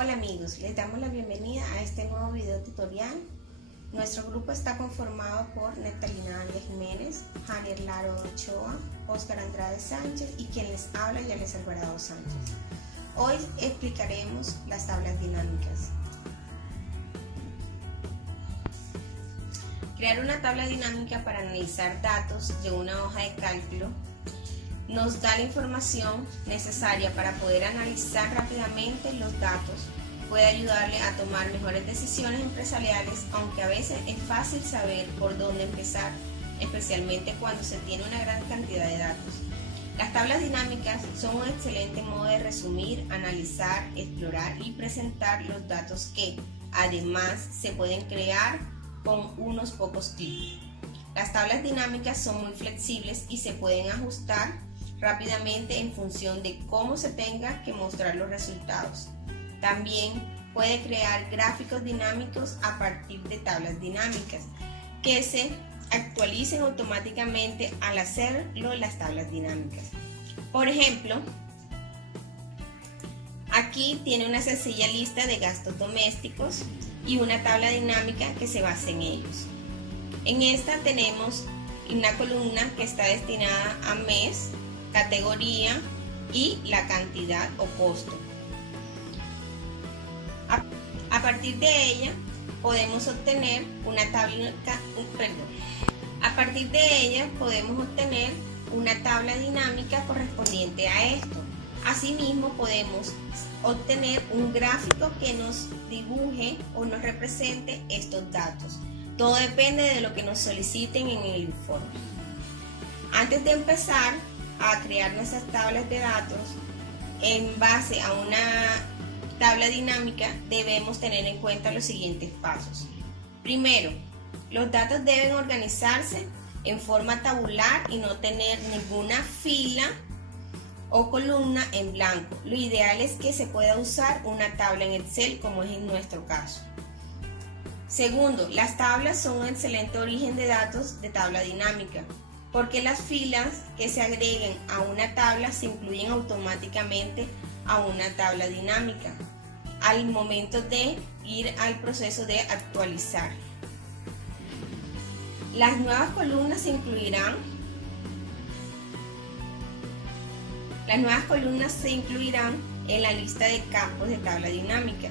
Hola amigos, les damos la bienvenida a este nuevo video tutorial. Nuestro grupo está conformado por Nectalina Ávila Jiménez, Janier Laro Ochoa, Óscar Andrade Sánchez y quien les habla, Yalis Alvarado Sánchez. Hoy explicaremos las tablas dinámicas. Crear una tabla dinámica para analizar datos de una hoja de cálculo nos da la información necesaria para poder analizar rápidamente los datos, puede ayudarle a tomar mejores decisiones empresariales, aunque a veces es fácil saber por dónde empezar, especialmente cuando se tiene una gran cantidad de datos. Las tablas dinámicas son un excelente modo de resumir, analizar, explorar y presentar los datos que, además, se pueden crear con unos pocos clics. Las tablas dinámicas son muy flexibles y se pueden ajustar rápidamente en función de cómo se tenga que mostrar los resultados. También puede crear gráficos dinámicos a partir de tablas dinámicas que se actualicen automáticamente al hacerlo las tablas dinámicas. Por ejemplo, aquí tiene una sencilla lista de gastos domésticos y una tabla dinámica que se basa en ellos. En esta tenemos una columna que está destinada a mes, categoría y la cantidad o costo. A partir de ella podemos obtener una tabla dinámica correspondiente a esto. Asimismo, podemos obtener un gráfico que nos dibuje o nos represente estos datos. Todo depende de lo que nos soliciten en el informe. Antes de empezar a crear nuestras tablas de datos en base a una tabla dinámica, debemos tener en cuenta los siguientes pasos. Primero, los datos deben organizarse en forma tabular y no tener ninguna fila o columna en blanco. Lo ideal es que se pueda usar una tabla en Excel, como es en nuestro caso. Segundo, las tablas son un excelente origen de datos de tabla dinámica, porque las filas que se agreguen a una tabla se incluyen automáticamente a una tabla dinámica al momento de ir al proceso de actualizar. Las nuevas columnas se incluirán en la lista de campos de tabla dinámica.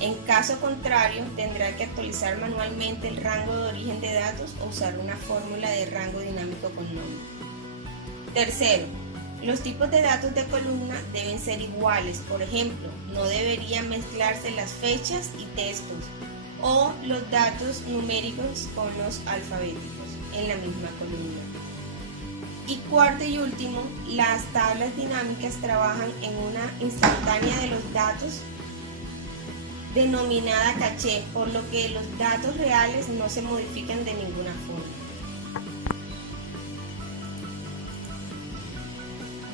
En caso contrario, tendrá que actualizar manualmente el rango de origen de datos o usar una fórmula de rango dinámico con nombre. Tercero, los tipos de datos de columna deben ser iguales. Por ejemplo, no deberían mezclarse las fechas y textos o los datos numéricos con los alfabéticos en la misma columna. Y cuarto y último, las tablas dinámicas trabajan en una instantánea de los datos denominada caché, por lo que los datos reales no se modifican de ninguna forma.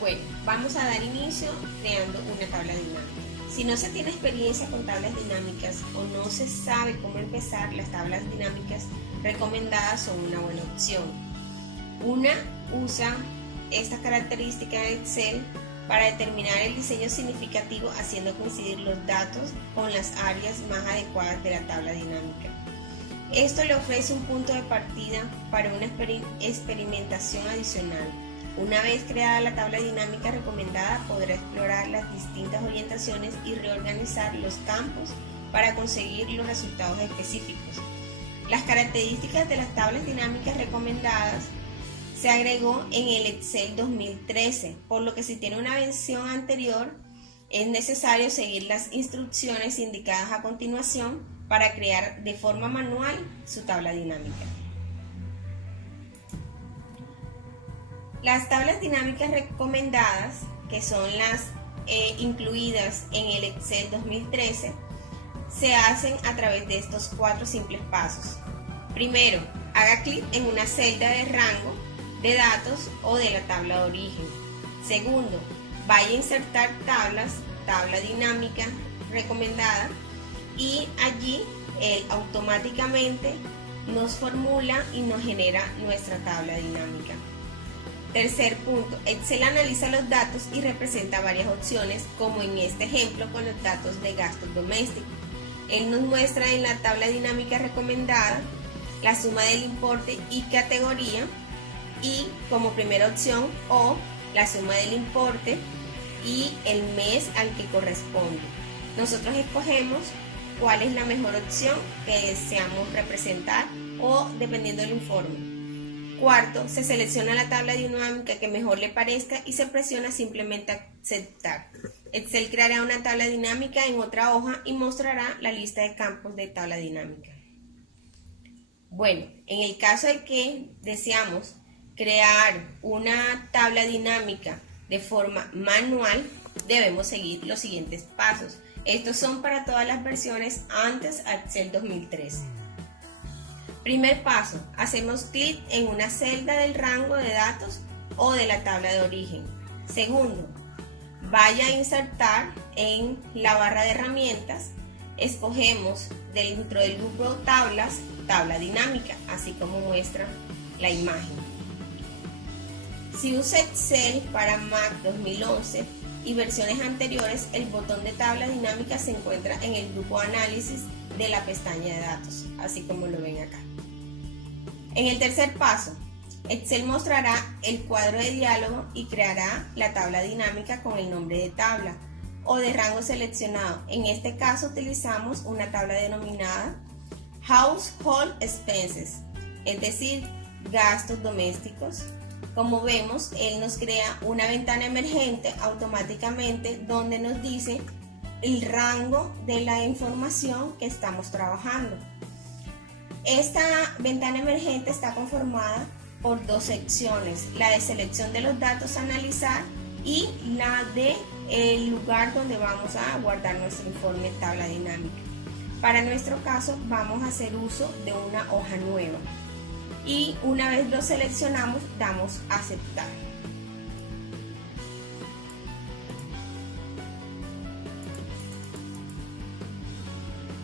Bueno, vamos a dar inicio creando una tabla dinámica. Si no se tiene experiencia con tablas dinámicas o no se sabe cómo empezar, las tablas dinámicas recomendadas son una buena opción. Una usa esta característica de Excel para determinar el diseño significativo, haciendo coincidir los datos con las áreas más adecuadas de la tabla dinámica. Esto le ofrece un punto de partida para una experimentación adicional. Una vez creada la tabla dinámica recomendada, podrá explorar las distintas orientaciones y reorganizar los campos para conseguir los resultados específicos. Las características de las tablas dinámicas recomendadas se agregó en el Excel 2013, por lo que si tiene una versión anterior, es necesario seguir las instrucciones indicadas a continuación para crear de forma manual su tabla dinámica. Las tablas dinámicas recomendadas, que son las incluidas en el Excel 2013, se hacen a través de estos 4 simples pasos. Primero, haga clic en una celda de rango de datos o de la tabla de origen. Segundo, vaya a insertar tabla dinámica recomendada, y allí él automáticamente nos formula y nos genera nuestra tabla dinámica. Tercer punto, Excel analiza los datos y representa varias opciones, como en este ejemplo con los datos de gastos domésticos. Él nos muestra en la tabla dinámica recomendada la suma del importe y categoría, y como primera opción, o la suma del importe y el mes al que corresponde. Nosotros escogemos cuál es la mejor opción que deseamos representar o dependiendo del informe. Cuarto, se selecciona la tabla dinámica que mejor le parezca y se presiona simplemente aceptar. Excel creará una tabla dinámica en otra hoja y mostrará la lista de campos de tabla dinámica. Bueno, en el caso de que deseamos crear una tabla dinámica de forma manual, debemos seguir los siguientes pasos. Estos son para todas las versiones antes de Excel 2013. Primer paso, hacemos clic en una celda del rango de datos o de la tabla de origen. Segundo, vaya a insertar en la barra de herramientas, escogemos dentro del grupo tablas, tabla dinámica, así como muestra la imagen. Si usa Excel para Mac 2011 y versiones anteriores, el botón de tabla dinámica se encuentra en el grupo análisis de la pestaña de datos, así como lo ven acá. En el tercer paso, Excel mostrará el cuadro de diálogo y creará la tabla dinámica con el nombre de tabla o de rango seleccionado. En este caso utilizamos una tabla denominada Household Expenses, es decir, gastos domésticos. Como vemos, él nos crea una ventana emergente automáticamente donde nos dice el rango de la información que estamos trabajando. Esta ventana emergente está conformada por dos secciones, la de selección de los datos a analizar y la de el lugar donde vamos a guardar nuestro informe tabla dinámica. Para nuestro caso vamos a hacer uso de una hoja nueva y una vez lo seleccionamos damos a aceptar.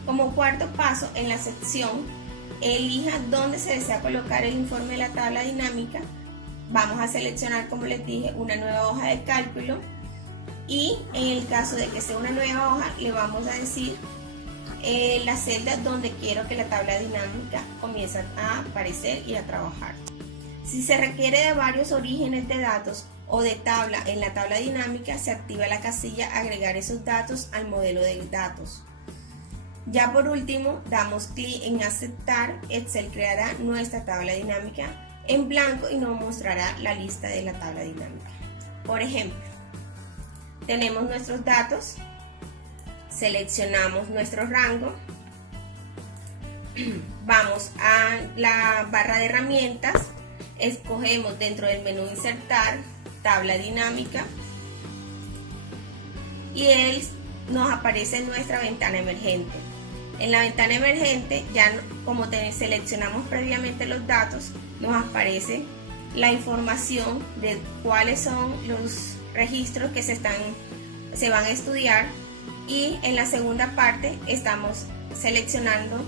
Como cuarto paso, en la sección elija dónde se desea colocar el informe de la tabla dinámica. Vamos a seleccionar, como les dije, una nueva hoja de cálculo y en el caso de que sea una nueva hoja le vamos a decir la celda donde quiero que la tabla dinámica comience a aparecer y a trabajar. Si se requiere de varios orígenes de datos o de tabla en la tabla dinámica, se activa la casilla agregar esos datos al modelo de datos. Ya por último, damos clic en aceptar. Excel creará nuestra tabla dinámica en blanco y nos mostrará la lista de la tabla dinámica. Por ejemplo, tenemos nuestros datos, seleccionamos nuestro rango, vamos a la barra de herramientas, escogemos dentro del menú insertar tabla dinámica y él nos aparece en nuestra ventana emergente. En la ventana emergente, ya como seleccionamos previamente los datos, nos aparece la información de cuáles son los registros que se van a estudiar, y en la segunda parte estamos seleccionando,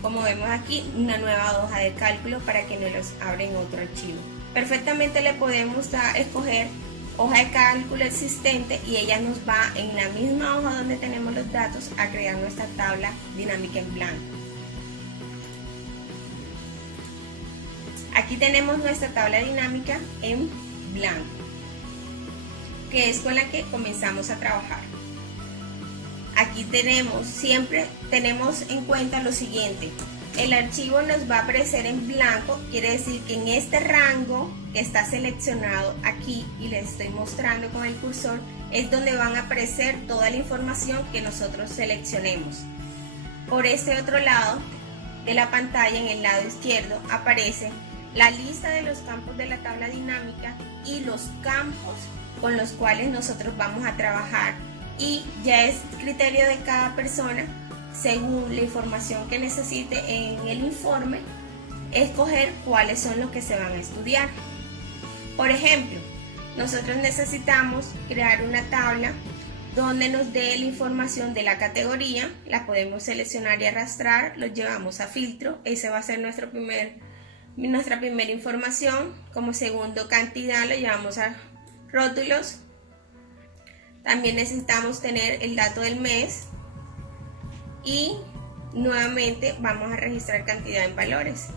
como vemos aquí, una nueva hoja de cálculo para que nos los abra en otro archivo. Perfectamente le podemos escoger hoja de cálculo existente y ella nos va en la misma hoja donde tenemos los datos a crear nuestra tabla dinámica en blanco. Aquí tenemos nuestra tabla dinámica en blanco, que es con la que comenzamos a trabajar. Aquí siempre tenemos en cuenta lo siguiente: el archivo nos va a aparecer en blanco, quiere decir que en este rango que está seleccionado aquí y les estoy mostrando con el cursor es donde van a aparecer toda la información que nosotros seleccionemos. Por este otro lado de la pantalla, en el lado izquierdo, aparece la lista de los campos de la tabla dinámica y los campos con los cuales nosotros vamos a trabajar, y ya es criterio de cada persona, según la información que necesite en el informe, escoger cuáles son los que se van a estudiar. Por ejemplo, nosotros necesitamos crear una tabla donde nos dé la información de la categoría, la podemos seleccionar y arrastrar, lo llevamos a filtro, ese va a ser nuestro primer nuestra primera información. Como segundo, cantidad, lo llevamos a rótulos. También necesitamos tener el dato del mes y nuevamente vamos a registrar cantidad en valores.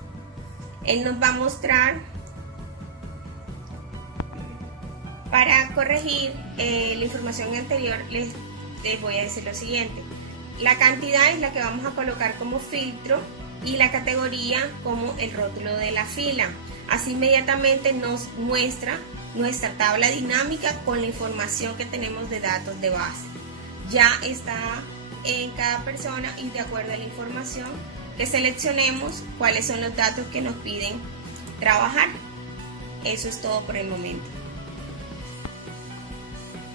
Él nos va a mostrar, para corregir la información anterior, les voy a decir lo siguiente. La cantidad es la que vamos a colocar como filtro y la categoría como el rótulo de la fila. Así inmediatamente nos muestra nuestra tabla dinámica con la información que tenemos de datos de base. Ya está en cada persona y de acuerdo a la información que seleccionemos cuáles son los datos que nos piden trabajar. Eso es todo por el momento.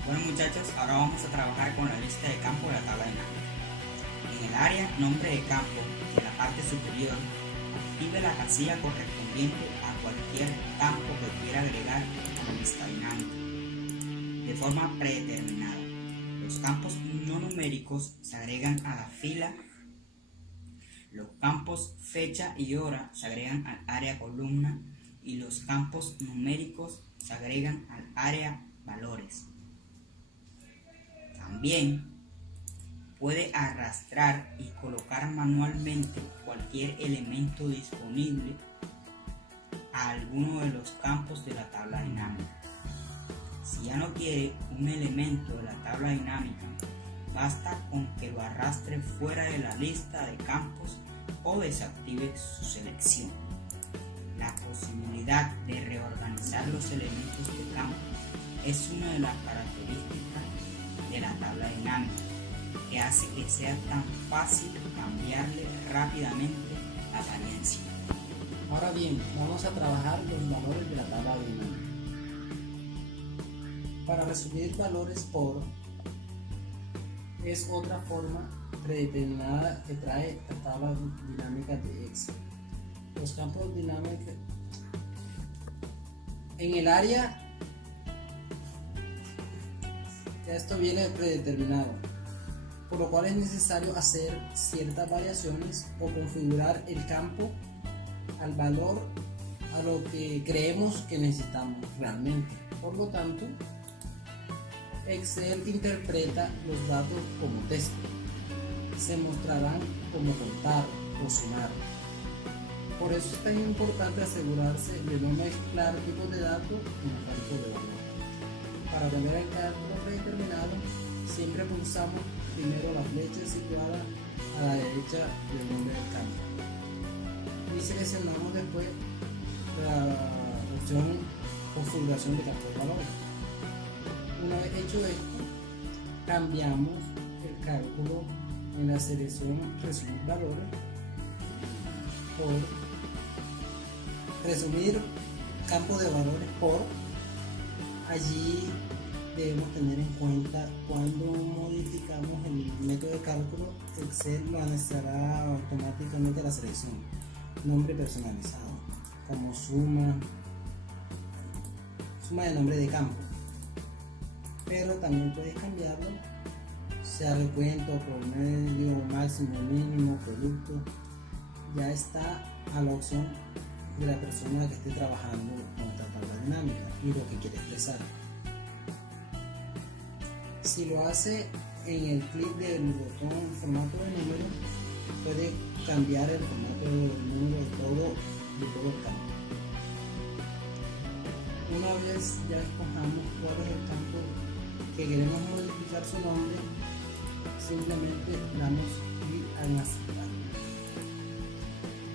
Bueno muchachos, ahora vamos a trabajar con la lista de campo de la tabla dinámica. En el área nombre de campo, en la parte superior, active la casilla correspondiente a cualquier campo que quiera agregar a la lista dinámica, de forma predeterminada. Los campos no numéricos se agregan a la fila. Los campos fecha y hora se agregan al área columna y los campos numéricos se agregan al área valores. También puede arrastrar y colocar manualmente cualquier elemento disponible a alguno de los campos de la tabla dinámica. Si ya no quiere un elemento de la tabla dinámica, basta con que lo arrastre fuera de la lista de campos o desactive su selección. La posibilidad de reorganizar los elementos de campo es una de las características de la tabla dinámica, que hace que sea tan fácil cambiarle rápidamente la apariencia. Ahora bien, vamos a trabajar los valores de la tabla dinámica. Para resumir valores por es otra forma predeterminada que trae la tabla dinámica de Excel. Los campos dinámicos en el área, esto viene predeterminado, por lo cual es necesario hacer ciertas variaciones o configurar el campo al valor a lo que creemos que necesitamos realmente. Por lo tanto, Excel interpreta los datos como texto. Se mostrarán como contar o sumar. Por eso es tan importante asegurarse de no mezclar tipos de datos en el campo de valor. Para cambiar el cálculo predeterminado, siempre pulsamos primero la flecha situada a la derecha del nombre del campo y seleccionamos después la opción configuración de campo de valores. Una vez hecho esto, cambiamos el cálculo en la selección resumir valores por resumir campo de valores por. Allí debemos tener en cuenta cuando modificamos el método de cálculo, Excel lo anexará automáticamente a la selección nombre personalizado como suma de nombre de campo, pero también puedes cambiarlo, sea recuento, promedio, máximo, mínimo, producto. Ya está a la opción de la persona que esté trabajando con esta tabla dinámica y lo que quiere expresar. Si lo hace en el clic del botón formato de número, puede cambiar el formato del número de todo el campo. Una vez ya escojamos cuál es el campo que queremos modificar su nombre, simplemente damos clic en aceptar.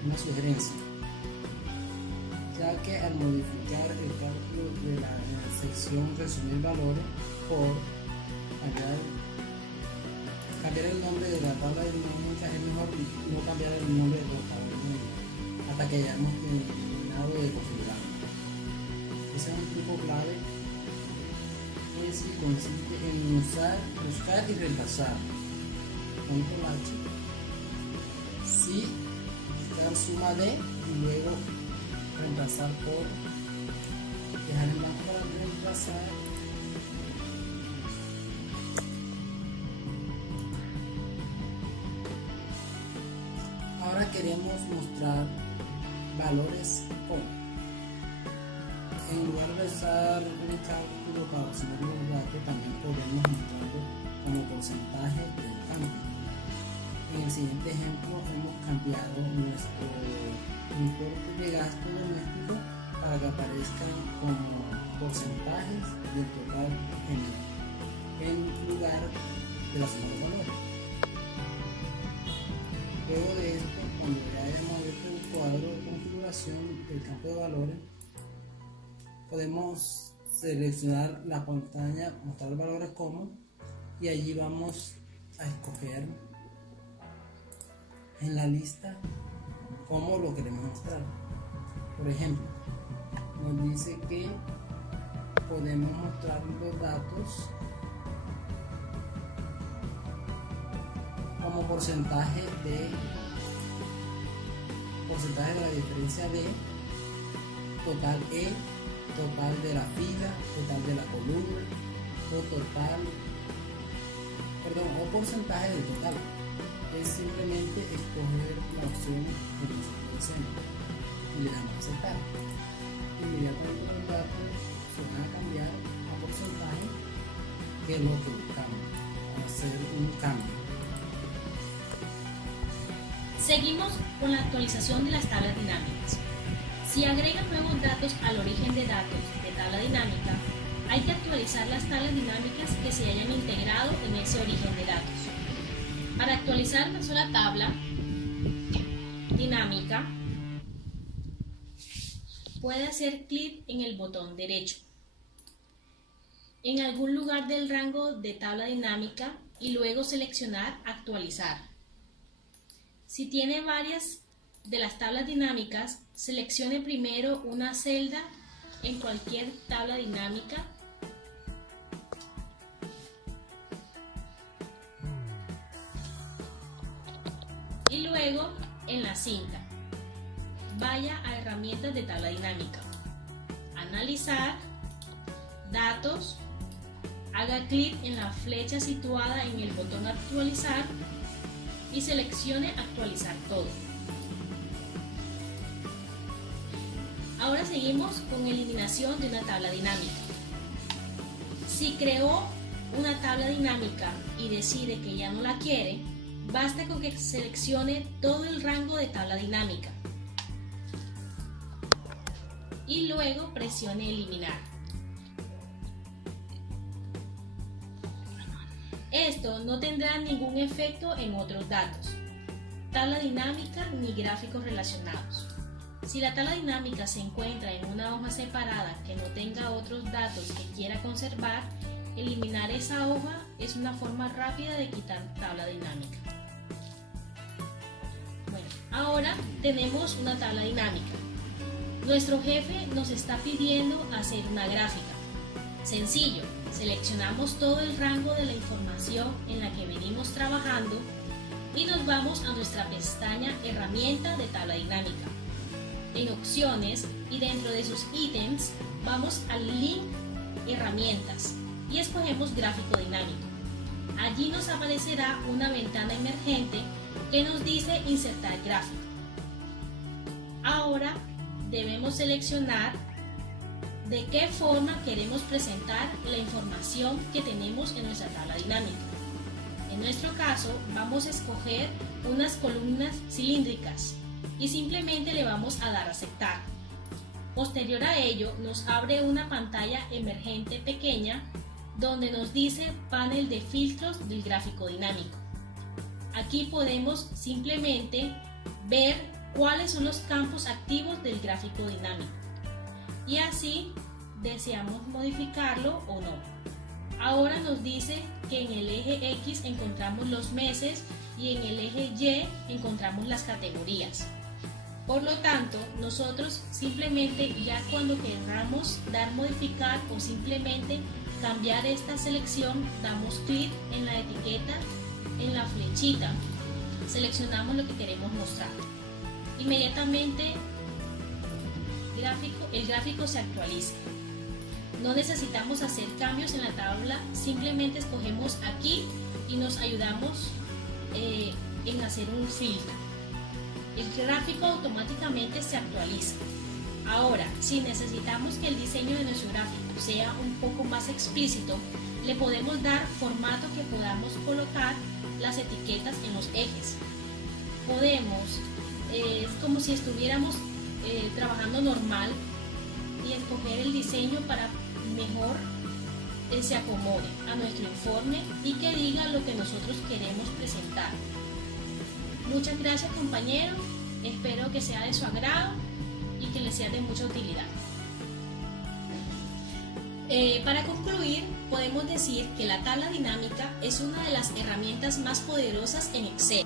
Una sugerencia, ya que al modificar el cálculo de la sección resumir valores por cambiar el nombre de la tabla dinámica, es mejor no cambiar el nombre de la tabla dinámica hasta que hayamos terminado de configurarlo. Ese es un truco clave, es que consiste en buscar y reemplazar control H, sí, buscar suma de y luego reemplazar por, dejar en blanco para reemplazar. Ahora queremos mostrar valores como. En lugar de usar un cálculo para obtener los datos, también podemos mostrarlo como porcentaje del cambio. En el siguiente ejemplo hemos cambiado nuestro importe de gasto doméstico para que aparezcan como porcentajes del total general en lugar de la suma de valores. Luego de esto, cuando ya hemos abierto el cuadro de configuración del campo de valores, podemos seleccionar la pantalla mostrar valores como, y allí vamos a escoger en la lista cómo lo queremos mostrar. Por ejemplo, nos dice que podemos mostrar los datos como porcentaje de la diferencia de total total de la fila, total de la columna, o porcentaje del total. Es simplemente escoger la opción que nosotros deseamos y le damos a aceptar. Inmediatamente los datos se van a cambiar a porcentaje, que es lo que buscamos, hacer un cambio. Seguimos con la actualización de las tablas dinámicas. Si agregan nuevos datos al origen de datos de tabla dinámica, hay que actualizar las tablas dinámicas que se hayan integrado en ese origen de datos. Para actualizar una sola tabla dinámica, puede hacer clic en el botón derecho en algún lugar del rango de tabla dinámica y luego seleccionar Actualizar. Si tiene varias de las tablas dinámicas, seleccione primero una celda en cualquier tabla dinámica y luego en la cinta vaya a Herramientas de tabla dinámica, Analizar, Datos, haga clic en la flecha situada en el botón Actualizar y seleccione Actualizar todo. Ahora seguimos con eliminación de una tabla dinámica. Si creó una tabla dinámica y decide que ya no la quiere, basta con que seleccione todo el rango de tabla dinámica y luego presione Eliminar. Esto no tendrá ningún efecto en otros datos, tabla dinámica ni gráficos relacionados. Si la tabla dinámica se encuentra en una hoja separada que no tenga otros datos que quiera conservar, eliminar esa hoja es una forma rápida de quitar tabla dinámica. Bueno, ahora tenemos una tabla dinámica. Nuestro jefe nos está pidiendo hacer una gráfica. Sencillo, seleccionamos todo el rango de la información en la que venimos trabajando y nos vamos a nuestra pestaña Herramienta de tabla dinámica. En Opciones y dentro de sus ítems vamos al link Herramientas y escogemos Gráfico dinámico. Allí nos aparecerá una ventana emergente que nos dice Insertar gráfico. Ahora debemos seleccionar de qué forma queremos presentar la información que tenemos en nuestra tabla dinámica. En nuestro caso vamos a escoger unas columnas cilíndricas y simplemente le vamos a dar a aceptar. Posterior a ello nos abre una pantalla emergente pequeña donde nos dice panel de filtros del gráfico dinámico. Aquí podemos simplemente ver cuáles son los campos activos del gráfico dinámico y así deseamos modificarlo o no. Ahora nos dice que en el eje X encontramos los meses y en el eje Y encontramos las categorías. Por lo tanto, nosotros simplemente ya cuando queramos dar modificar o simplemente cambiar esta selección, damos clic en la etiqueta, en la flechita, seleccionamos lo que queremos mostrar. Inmediatamente el gráfico se actualiza. No necesitamos hacer cambios en la tabla, simplemente escogemos aquí y nos ayudamos en hacer un filtro. el gráfico automáticamente se actualiza. Ahora, si necesitamos que el diseño de nuestro gráfico sea un poco más explícito, le podemos dar formato que podamos colocar las etiquetas en los ejes. Podemos, es como si estuviéramos trabajando normal, y escoger el diseño para mejor se acomode a nuestro informe y que diga lo que nosotros queremos presentar. Muchas gracias, compañeros, espero que sea de su agrado y que les sea de mucha utilidad. Para concluir, podemos decir que la tabla dinámica es una de las herramientas más poderosas en Excel.